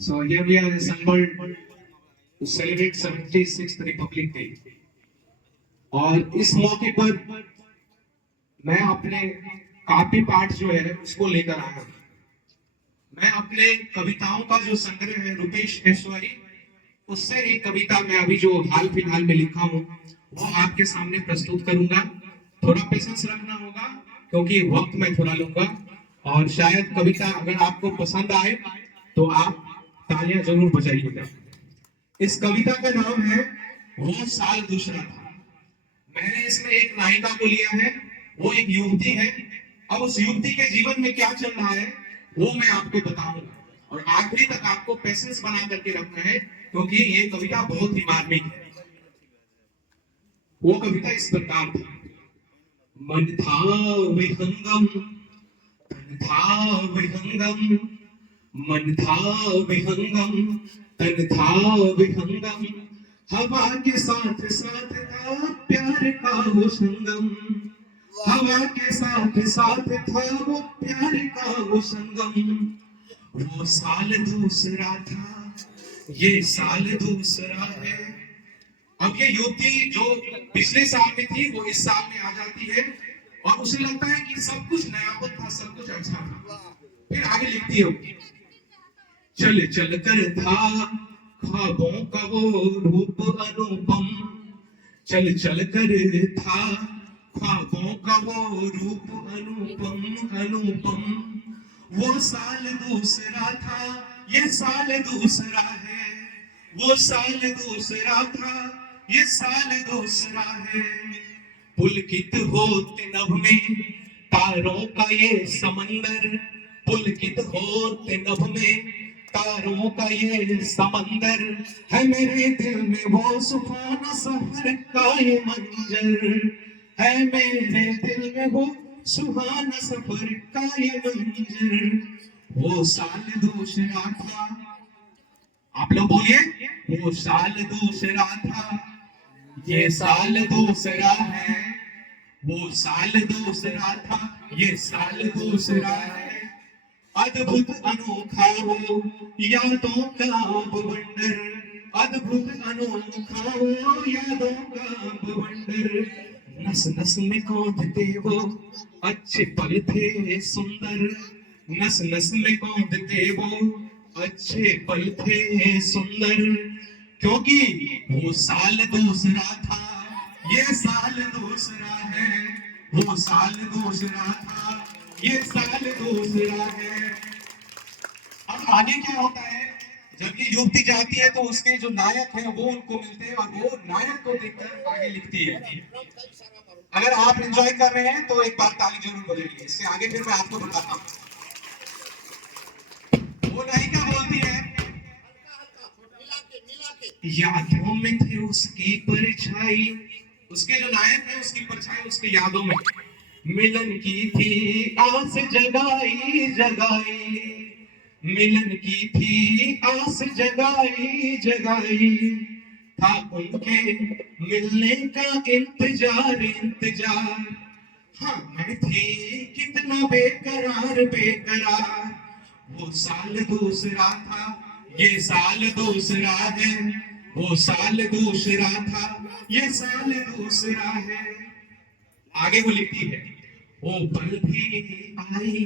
So here we are assembled to celebrate 76th Republic Day. और इस मौके पर मैं अपने काव्य पाठ जो है उसको लेकर आया हूँ। मैं अपने कविताओं का जो संग्रह है रुपेश ऐश्वरी, उससे एक कविता मैं अभी जो हाल फिलहाल में लिखा हूँ वो आपके सामने प्रस्तुत करूंगा। थोड़ा पेशेंस रखना होगा क्योंकि वक्त मैं थोड़ा लूंगा और शायद कविता अगर आपको पसंद आए तो आप तालियां जरूर बजाइएगा। इस कविता का नाम है वो साल दूसरा था। मैंने इसमें एक नायिका को लिया है, वो एक युवती है। अब उस युवती के जीवन में क्या चल रहा है वो मैं आपको बताऊंगा और आखिरी तक आपको पेशेंस बना करके रखना है क्योंकि ये कविता बहुत ही मार्मिक है। वो कविता इस प्रकार थी। मन था विहंगम, तन था विहंगम, मन था विहंगम, तन था विहंगम, हवा के साथ साथ था प्यार का वो संगम, हवा के साथ साथ था वो प्यार का वो संगम। वो साल दूसरा था, ये साल दूसरा है। अब ये युवती जो पिछले साल में थी वो इस साल में आ जाती है और उसे लगता है कि सब कुछ नयापन था, सब कुछ अच्छा था। फिर आगे लिखती है, चल चल कर था ख्वाबों का वो रूप अनुपम, चल चल कर था ख्वाबों का वो रूप अनुपम अनुपम। वो साल दूसरा था, ये साल दूसरा है, वो साल दूसरा था, ये साल दूसरा है। पुलकित होते नभ में तारों का ये समंदर, पुलकित होते नभ में तारों का ये समंदर, है मेरे दिल में वो सुहाना सहर का ये मंजर, है मेरे दिल में वो सुहाना सफर का ये मंजर। वो साल दूसरा था, आप लोग बोलिए, वो साल दूसरा था, ये साल दूसरा है, वो साल दूसरा था, ये साल दूसरा है। अद्भुत अनोखा वो यादों का बवंडर, अद्भुत अनोखा वो यादों का बवंडर। नस नस में कौंधते वो अच्छे पल थे सुंदर, नस नस में कौंधते वो अच्छे पल थे सुंदर। क्योंकि वो साल दूसरा था, ये साल दूसरा है, वो साल दूसरा था, ये साल दूसरा है। अब आगे क्या होता है, जब ये युवती जाती है तो उसके जो नायक है वो उनको मिलते हैं और वो नायक को देखकर आगे लिखती है। अगर आप एंजॉय कर रहे हैं तो एक बार ताली जरूर बजाइए। इसके आगे फिर मैं आपको बताता हूँ। वो नायिका बोलती है, यादों में थे उसकी परछाई, उसके जो नायक है उसकी परछाई उसकी यादों में, मिलन की थी आस जगाई जगाई, मिलन की थी आस जगाई जगाई, था उनके मिलने का इंतजार इंतजार। हाँ मैं थी कितना बेकरार बेकरार। वो साल दूसरा था, ये साल दूसरा है, वो साल दूसरा था, ये साल दूसरा है। आगे वो लिखती है, वो पल भी आई,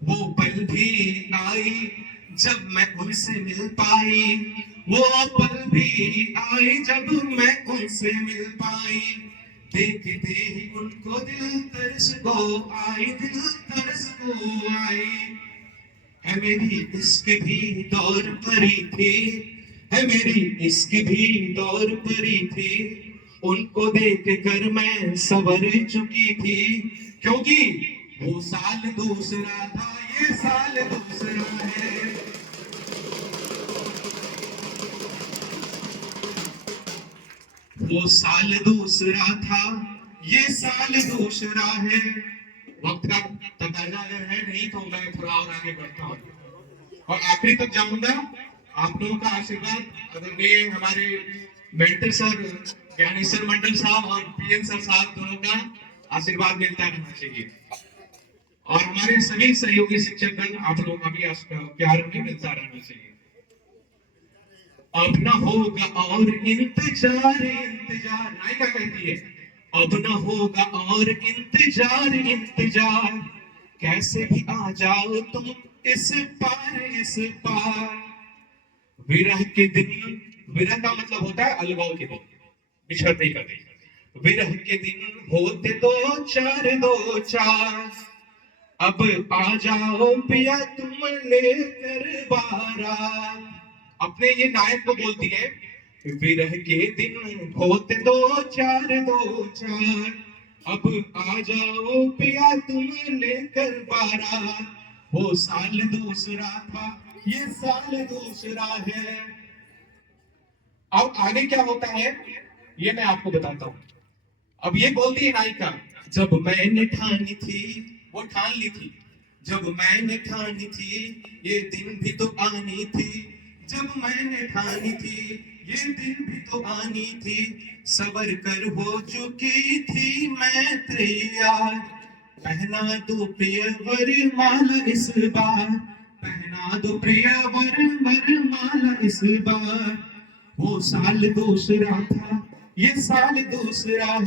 वो पल भी आई जब मैं उनसे मिल पाई, वो पल भी आई जब मैं उनसे मिल पाई। देखते ही उनको दिल तरस को आई, दिल तरस को आई। है मेरी इश्क भी दौर परी थी, है मेरी इश्क भी दौर परी थी, उनको देख कर मैं सवर चुकी थी। क्योंकि वो साल दूसरा था, ये साल दूसरा है। वो साल दूसरा था, ये साल दूसरा है। वक्त का तकाजा अगर है नहीं तो मैं थोड़ा और आगे बढ़ता हूँ और आखिरी तक जाऊंगा। आप लोगों का आशीर्वाद आदरणीय हमारे मेंटर सर ज्ञानेश्वर मंडल साहब और पीएन सर साहब दोनों का आशीर्वाद मिलता रहना चाहिए और हमारे सभी सहयोगी शिक्षकगण आप लोगों का भी प्यार भी मिलता रहना चाहिए। अब ना होगा और इंतजार इंतजार, नायिका कहती है अब ना होगा और इंतजार इंतजार, कैसे भी आ जाओ तुम इस पार इस पार। विरह के दिन, विरह का मतलब होता है अलगाव के दिन, बिछड़ने का दिन। विरह के दिन होते दो चार, अब आ जाओ पिया तुम लेकर बारात। अपने ये नायक को बोलती है विरह के दिन होते दो चार, अब आ जाओ पिया तुम लेकर बारात। वो साल दूसरा था ये साल दूसरा है। अब आगे क्या होता है ये मैं आपको बताता हूँ। अब ये बोलती है नायिका, जब मैंने ठानी थी, वो ठान ली थी, जब मैंने ठानी थी ये दिन भी तो आनी थी, जब मैंने ठानी थी ये दिन भी तो आनी थी, सबर कर हो चुकी थी मैं तैयार, पहना दो प्रिय वर माला इस बार, पहना दो प्रिय वर माला इस बार। वो साल दूसरा था ये साल दूसरा है।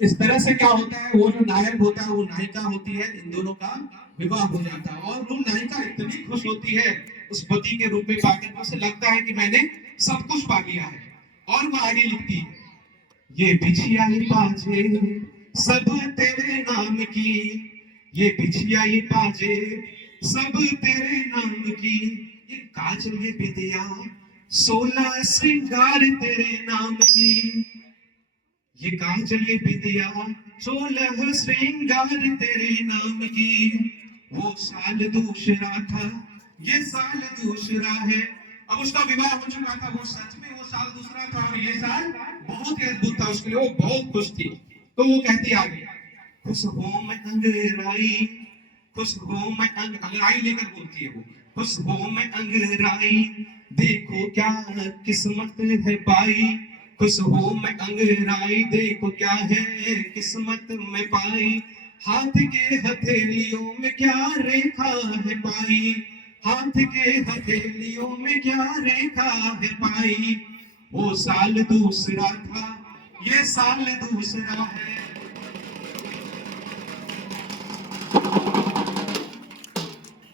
इस तरह से क्या होता है, वो जो नायक होता है वो नायिका होती है, इन दोनों का विवाह हो जाता है और वो नायिका इतनी खुश होती है उस पति के रूप में पाकर, उसे लगता है कि मैंने सब कुछ पा लिया है। और वो आगे लिखती है ये बिछिया पाजे सब तेरे नाम की, ये बिछिया पाजे सब तेरे नाम की, ये काजल ये बिंदिया 16 श्रृंगार तेरे नाम की, ये काजल ये बिंदिया 16 श्रृंगार तेरे नाम की। वो साल दूसरा था ये साल दूसरा है। अब उसका विवाह हो चुका था, वो सच में वो साल दूसरा था और ये साल बहुत ही अद्भुत था उसके लिए, वो बहुत खुश थी। तो वो कहती आगे, खुश हो मैं अंगराई, खुश हो मैं अंगराई लेकर बोलती है वो, खुश हो मैं अंगराई, देखो क्या किस्मत है पाई, खुश हो मैं अंगराई देखो क्या है किस्मत में पाई, हाथ के हथेलियों में क्या रेखा है पाई, हाथ के हथेलियों में क्या रेखा है पाई। वो साल दूसरा था ये साल दूसरा है।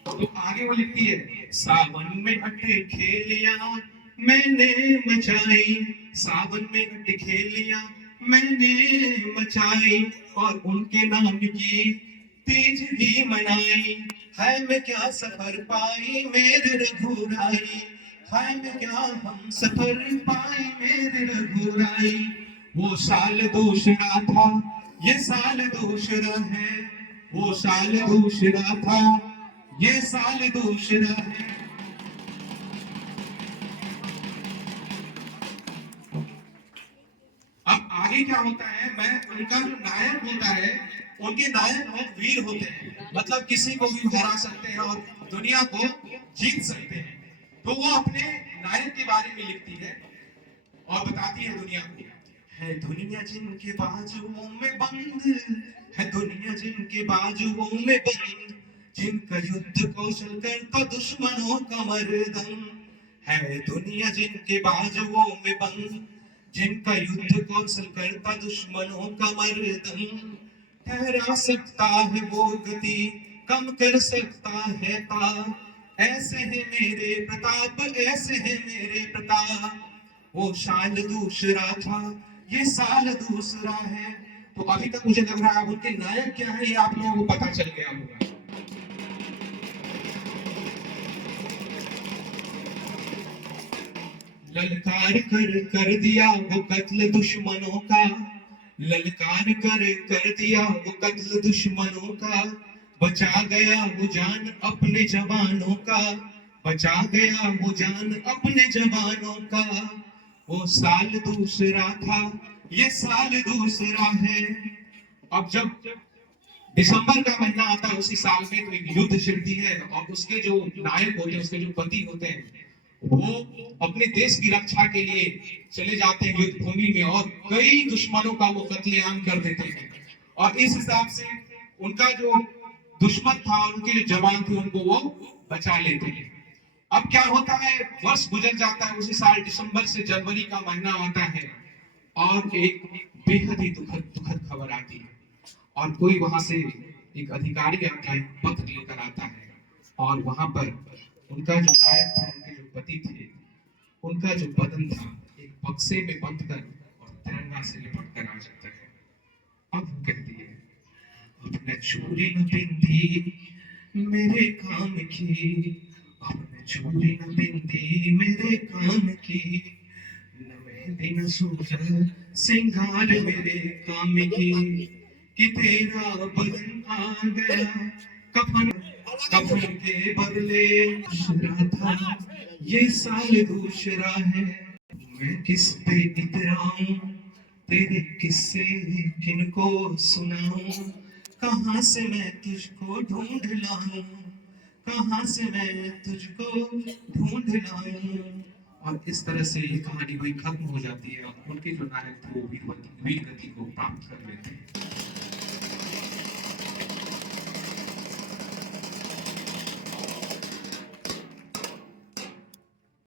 तो आगे वो लिखती है सावन में अटे खेलिया मैंने मचाई, सावन में अटे खेलिया मैंने मचाई, और उनके नाम की तीज भी मनाई, है मैं क्या सफर पाई मेरे रघुराई, है मैं क्या हम सफर पाई मेरे रघुराई। वो साल दूसरा था ये साल दूसरा है, वो साल दूसरा था ये साल दूसरा है। अब आगे क्या होता है, मैं उनका जो नायक होता है, उनके नायक बहुत वीर होते हैं, मतलब किसी को भी हरा सकते हैं और दुनिया को जीत सकते हैं। तो वो अपने नायक के बारे में लिखती है और बताती है दुनिया को, है दुनिया जिनके बाजुओं में बंद, है दुनिया जिनके बाजुओं में बंद, जिनका युद्ध कौशल करता दुश्मनों का मर्दम, है दुनिया जिनके बाजुओं में बंद, जिनका युद्ध कौशल करता दुश्मनों का मर्दम, ठहरा सकता है वो गति कम कर सकता है ताप, ऐसे है मेरे प्रताप ऐसे है मेरे प्रताप। वो साल दूसरा था ये साल दूसरा है। तो अभी तक मुझे लग रहा है उनके नायक क्या है ये आप लोगों को पता चल गया होगा। ललकार कर दिया वो कत्ल दुश्मनों का, ललकार कर दिया वो कत्ल दुश्मनों का, बचा गया वो जान अपने जवानों का, बचा गया वो जान अपने जवानों का। वो साल दूसरा था ये साल दूसरा है। अब जब दिसंबर का महीना आता है उसी साल में तो एक युद्ध छिड़ती है और उसके जो नायक होते हैं उसके जो पति होते हैं वो अपने देश की रक्षा के लिए चले जाते हैं युद्ध भूमि में और कई दुश्मनों का वो कत्लेआम कर देते हैं। और इस हिसाब से उनका जो दुश्मन था और उनके जो जवान थे उनको वो बचा लेते हैं। अब क्या होता है, वर्ष गुजर जाता है, उसी साल दिसंबर से जनवरी का महीना आता है और एक बेहद ही दुखद दुखद खबर आती है। और कोई वहां से एक अधिकारी आता है, पत्र लेकर आता है, और वहां पर उनका जो नायक था, उनके जो पति थे, उनका जो बदन था एक बक्से में बंद कर और तिरंगा से लिपट कर आ जाता है। अब वो कहती है, अपने चूड़ी न बिंदी मेरे काम की, अपने चूड़ी न बिंदी मेरे काम की, न मेहंदी न सूरज सिंगार मेरे काम की, कि तेरा बदन आ गया कफन, कफन के बदले दूसरा था, ये साल दूसरा है। मैं किस पे इतराऊं, तेरे किस्से किनको सुनाऊं, कहाँ से मैं तुझको ढूंढ लाऊं, कहाँ से मैं तुझको ढूंढ लाऊं। और इस तरह से ये कहानी वही खत्म हो जाती है और उनके जो नायक थे वो वीर गति को प्राप्त कर लेते हैं।